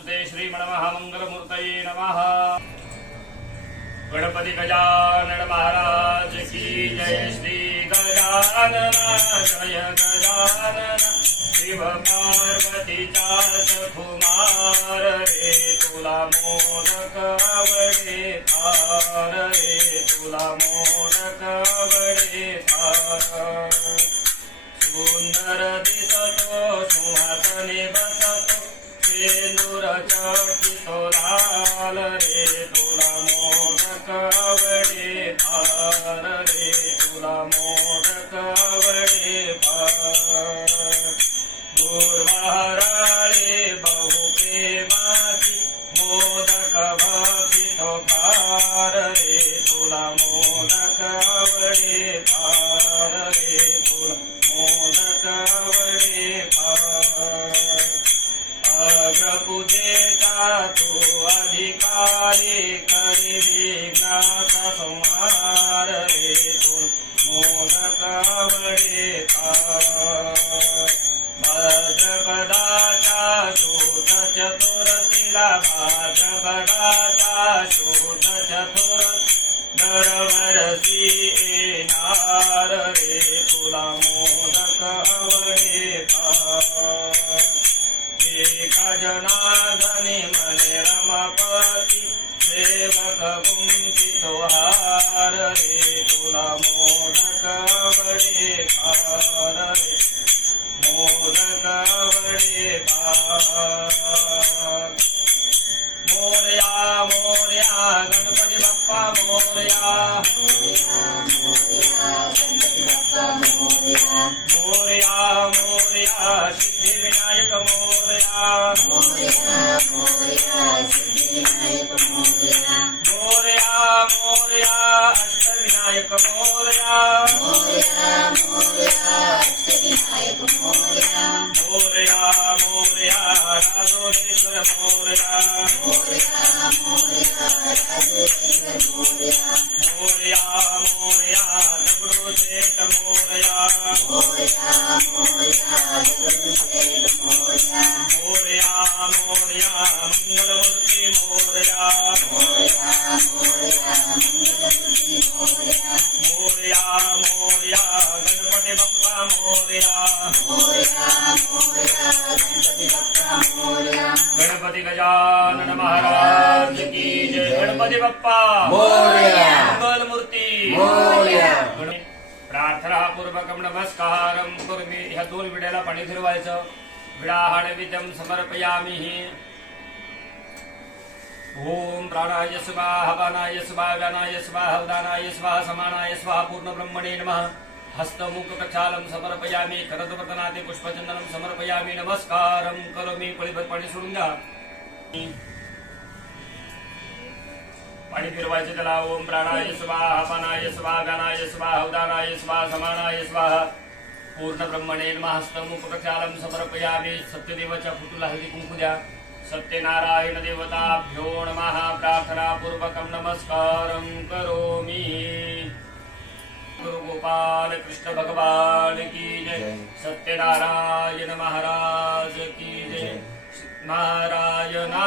शरण्ये त्र्यंबके गौरी नमः। गणपती गजानन महाराज की जय श्री गजानन जय गजानन। शिव पार्वतीचा कुमार रे तुला मोदक आवडे पार रे तुला मोदक आवडे पार। सुंदर दे रे मोदक आवडे फार गुरुवाराळे बहु प्रेमाची मोदक भक्षितो फार रे तुला मोदक आवडे फार रे तुला मोदक आवडे फार तू अधिकारी करी विघ्नाचा मोदक आवडे भाद्रपदाचा शोध चतुर्थीला भाद्रपदाचा शोध चतुर दरवर्षी येणार रे तुला मोदक आवडे एका जनार्दने मने रमापती ेवकपुंजि तुहारे तुला मोदका वडे पारे। मोदका वडे पे मोरया मोरया गणपती बाप्पा मोरया मोरया मोरया सिद्धिविनायक मोरया मोरया मोरया अष्टविनायक मोरया मोरया मोरया Thank you. गणपती बाप्पा मोरया गणपती गजानन महाराज कुर्मी। ह्या दोन विड्याला पाणी फिरवायचं विडा हा। नैवेद्यम समर्पयामी ओम प्राणाय स्वाहा हवानाय स्वाहा व्यानाय स्वाहा उदानाय स्वाहा समानाय स्वाहा पूर्ण ब्रह्मणे नमः। हस्तमुख प्रक्षालम समर्पयामी करदवर्तनादि पुष्पचंदनम समर्पयामी। नमस्कारम करोमी पळीभर पाणी सोडून द्या पाणी फिरवायचे त्याला ओम प्राणाय स्वाहा हवानाय स्वाहा व्यानाय स्वाहा उदानाय स्वाहा समानाय स्वाहा। पूर्ण ब्रह्मणे नमः। हस्तमुख प्रक्षालम समर्पयामी। सत्यदेवाच्या फुटूला हळदी कुंकू द्या सत्यनारायण देवताभ्यो नमः। प्रार्थना पूर्वकम नमस्कारम करोमि। गुरु गोपाल कृष्ण भगवान की जय। सत्यनारायण महाराज की जय। नारायणा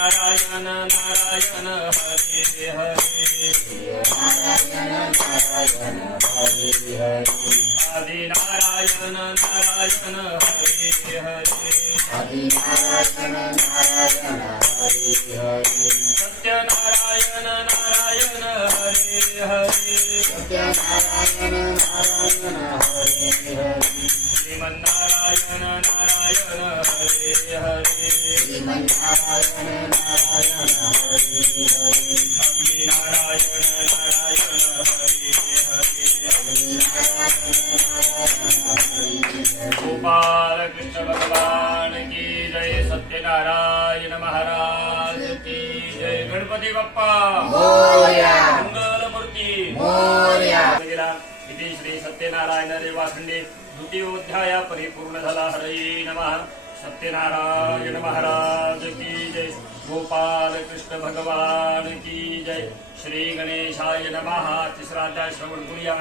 नारायण नारायण हरे हरे. नारायण नारायण हरे हरे हरे नारायण नारायण हरे हरे. हरे नारायण नारायण हरे हरे. सत्यनारायण नारायण हरे हरे. सत्यनारायण नारायण श्रीमन्नारायण नारायण हरे हरे। श्रीमन्नारायण नारायण हरे हरे अग्निनारायण नारायण हरे गोपाल कृष्ण भगवान जय सत्यनारायण महाराज की जय। गणपती बाप्पा। मंगलमूर्ती। इथे श्री सत्यनारायण देवाखंडे द्वितीयोध्याय परिपूर्ण झाला हरे नमः। सत्यनारायण महाराज की जय। गोपाल कृष्ण भगवान की जय। श्री गणेशाय नमः। तिसरा श्रवण करूया।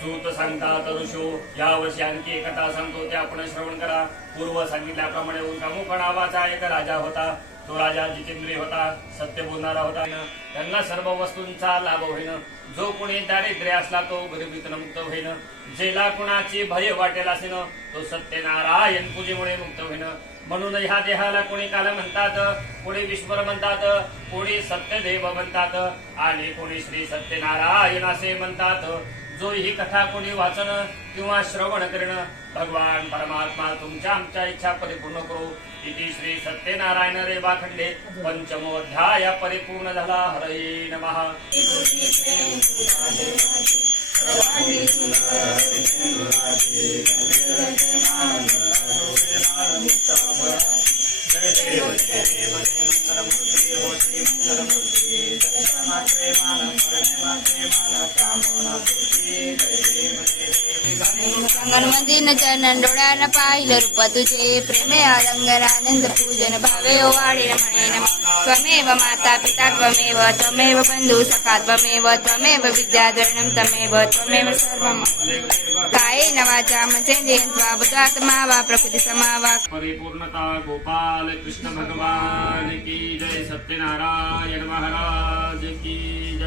सूत सांगतात ऋषो या वर्षी आणखी एक कथा सांगतो ते आपण श्रवण करा. पूर्व सांगितल्याप्रमाणे उल्कामुख नावाचा एक राजा होता. तो राजा जितेंद्रिय होता सत्य बोलणारा होता. त्यांना सर्व वस्तूंचा लाभ होईन. जो कोणी दारिद्र्य असला तो गरिबीतन मुक्त होईन. जेला कुणाची भय वाटेल असेन तो सत्यनारायण पूजेमुळे मुक्त होईन. म्हणून ह्या देहाला कोणी काल म्हणतात कोणी विश्वर म्हणतात कोणी सत्यदेव म्हणतात आणि कोणी श्री सत्यनारायण असे म्हणतात. जो ही कथा कोणी वाचणं किंवा श्रवण करणं भगवान परमात्मा तुमच्या आमच्या इच्छा परिपूर्ण करू इति श्री सत्यनारायण रेवाखंडे पंचमोध्याय परिपूर्ण झाला हरये नमः गणपतीन चरण डोळ्यानं पाहिलं पूजन भावे वाढेल म्हणेन त्वमेव माता पिता त्वमेव त्वमेव सखा त्वमेव त्वमेव विद्याधरणं त्वमेव त्वमेव सर्वम् कायेन वाचा मनसेन्द्रियन्त्वा बुद्धात्मा वा प्रकृती समावा परिपूर्णता गोपाल कृष्ण भगवान की जय सत्यनारायण महाराज की